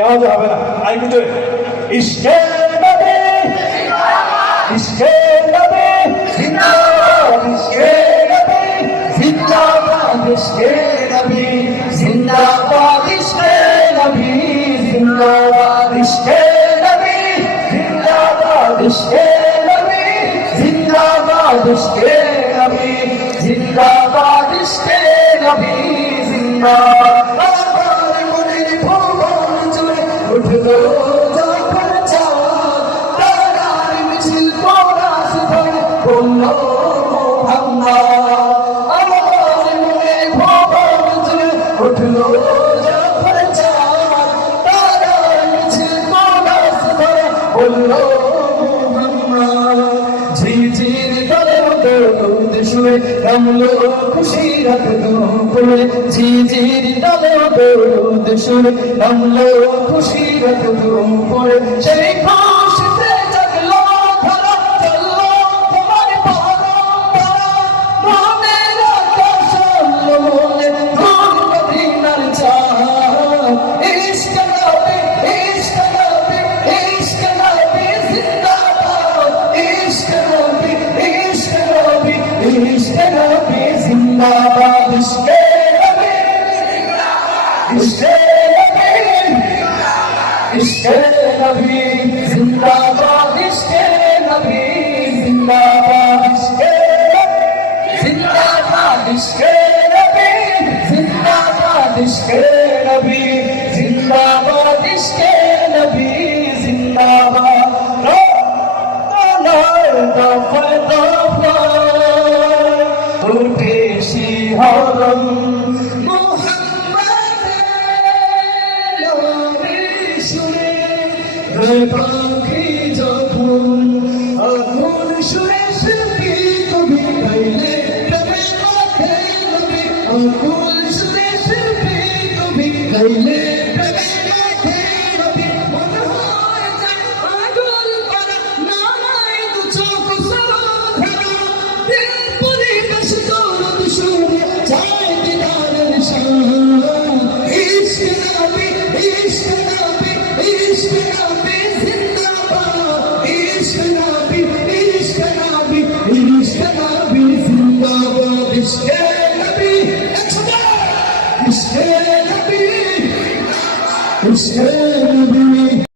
এভাবে হবে না, আর একটু জোরে। ইশকে নবী, ইশকে নবী জিন্দাবাদ, ইশকে নবী জিন্দাবাদ, ইশকে নবী জিন্দাবাদ, ইশকে নবী জিন্দাবাদ, ইশকে নবী জিন্দাবাদ, ইশকে নবী জিন্দাবাদ, ইশকে নবী জিন্দাবাদ, ইশকে নবী জিন্দাবাদ। আমার মনের ভুবন জুড়ে উঠলো যখন চাঁদ, তারার মিছিল পরাশ ধরে বললো মুহাম্মদ। আমার মনের ভুবন জুড়ে উঠলো যখন চাঁদ, তারার মিছিল পরাশ ধরে বললো মুহাম্মদ। ঝিঝির দলে দরুদ শুয়ে নামলো খুশির দুপুরে, ঝিঝির দলে দরুদ শুয়ে নামলো খুশির দুপুরে। সেই খুশিতে জাগলো ধরা, চললো তোমার পরম্পরা, মনের আকাশ আলো মনে ধন মদিনার চাঁদ। ইশক নবী, ইশক নবী, ইশক নবী জিন্দাবাদ, ইশক নবী, ইশক নবী, ইশক নবী জিন্দাবাদ, ইশকে নবী, ইশকে নবী, ইশকে নবী জিন্দাবাদ, ইশকে নবী জিন্দাবাদ, ইশকে জিন্দাবাদ, ইশকে নবী জিন্দাবাদ, ইশকে নবী জিন্দাবাদ, ইশকে নবী জিন্দাবাদ। দফায় দফায় উঠে শিহরণ, মুহাম্মাদের নামে শুনে পাখি যখন আগুন সুরে শিল্পী কবি গাইলে প্রেমে মাখে নবী, আগুন সুরে শিল্পী কবি গাইলে প্রেমে মাখে নবী। মনে হয় যায় পাগল পারা, নামায় দু চোখ সরধরা, দিল পরিবেশ দরদ শুনে যায় দিদারের শান। ইশক নবী, ইশক নবী, ইশক নবী জিন্দাবাদ, ইশক নবী, ইশক নবী, ইশক নবী জিন্দাবাদ, ইশকে নবী ইশকে নবী, ইশকে নবী